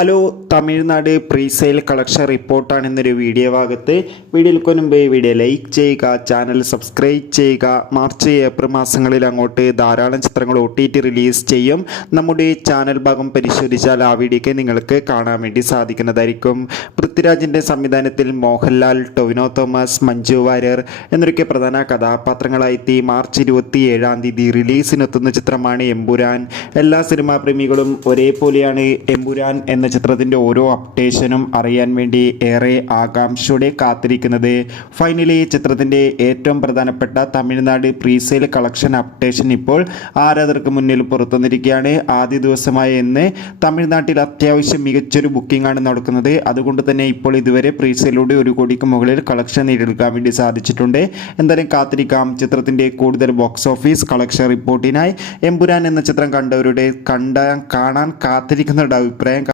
Hello, Tamil Nadu presale collection റിപ്പോർട്ടാണ് ഇന്നൊരു video ഭാഗത്ത്. വീഡിയോയിൽ മുമ്പ് വീഡിയോ ലൈക്ക് ചെയ്യുക, ചാനൽ സബ്സ്ക്രൈബ് ചെയ്യുക. മാർച്ച് ഏപ്രിൽ മാസങ്ങളിൽ അങ്ങോട്ട് ധാരാളം ചിത്രങ്ങൾ OTT റിലീസ് ചെയ്യും. നമ്മുടെ ചാനൽ ഭാഗം പരിശോധിച്ചാൽ ആ വീഡിയോയ്ക്ക് നിങ്ങൾക്ക് കാണാൻ വേണ്ടി സാധിക്കുന്നതായിരിക്കും. പൃഥ്വിരാജിൻ്റെ സംവിധാനത്തിൽ മോഹൻലാൽ, ടൊവിനോ തോമസ്, മഞ്ജു വാര്യർ എന്നൊക്കെ പ്രധാന കഥാപാത്രങ്ങളായി മാർച്ച് 27 റിലീസിനെത്തുന്ന ചിത്രമാണ് എമ്പുരാൻ. എല്ലാ സിനിമാ പ്രേമികളും ഒരേപോലെയാണ് എമ്പുരാൻ എന്ന ചിത്രത്തിൻ്റെ ഓരോ അപ്ഡേഷനും അറിയാൻ വേണ്ടി ഏറെ ആകാംക്ഷയോടെ കാത്തിരിക്കുന്നത്. ഫൈനലി ചിത്രത്തിൻ്റെ ഏറ്റവും പ്രധാനപ്പെട്ട തമിഴ്നാട് പ്രീസെയിൽ കളക്ഷൻ അപ്ഡേഷൻ ഇപ്പോൾ ആരാധകർക്ക് മുന്നിൽ പുറത്തുവന്നിരിക്കുകയാണ്. ആദ്യ ദിവസമായ ഇന്ന് തമിഴ്നാട്ടിൽ അത്യാവശ്യം മികച്ചൊരു ബുക്കിംഗ് ആണ് നടക്കുന്നത്. അതുകൊണ്ട് തന്നെ ഇപ്പോൾ ഇതുവരെ പ്രീസെയിലൂടെ 1 കോടിക്ക് മുകളിൽ കളക്ഷൻ നേടിയെടുക്കാൻ വേണ്ടി സാധിച്ചിട്ടുണ്ട്. എന്തായാലും കാത്തിരിക്കാം ചിത്രത്തിൻ്റെ കൂടുതൽ ബോക്സ് ഓഫീസ് കളക്ഷൻ റിപ്പോർട്ടിനായി. എമ്പുരാൻ എന്ന ചിത്രം കണ്ടവരുടെ കാണാൻ കാത്തിരിക്കുന്നവരുടെ അഭിപ്രായം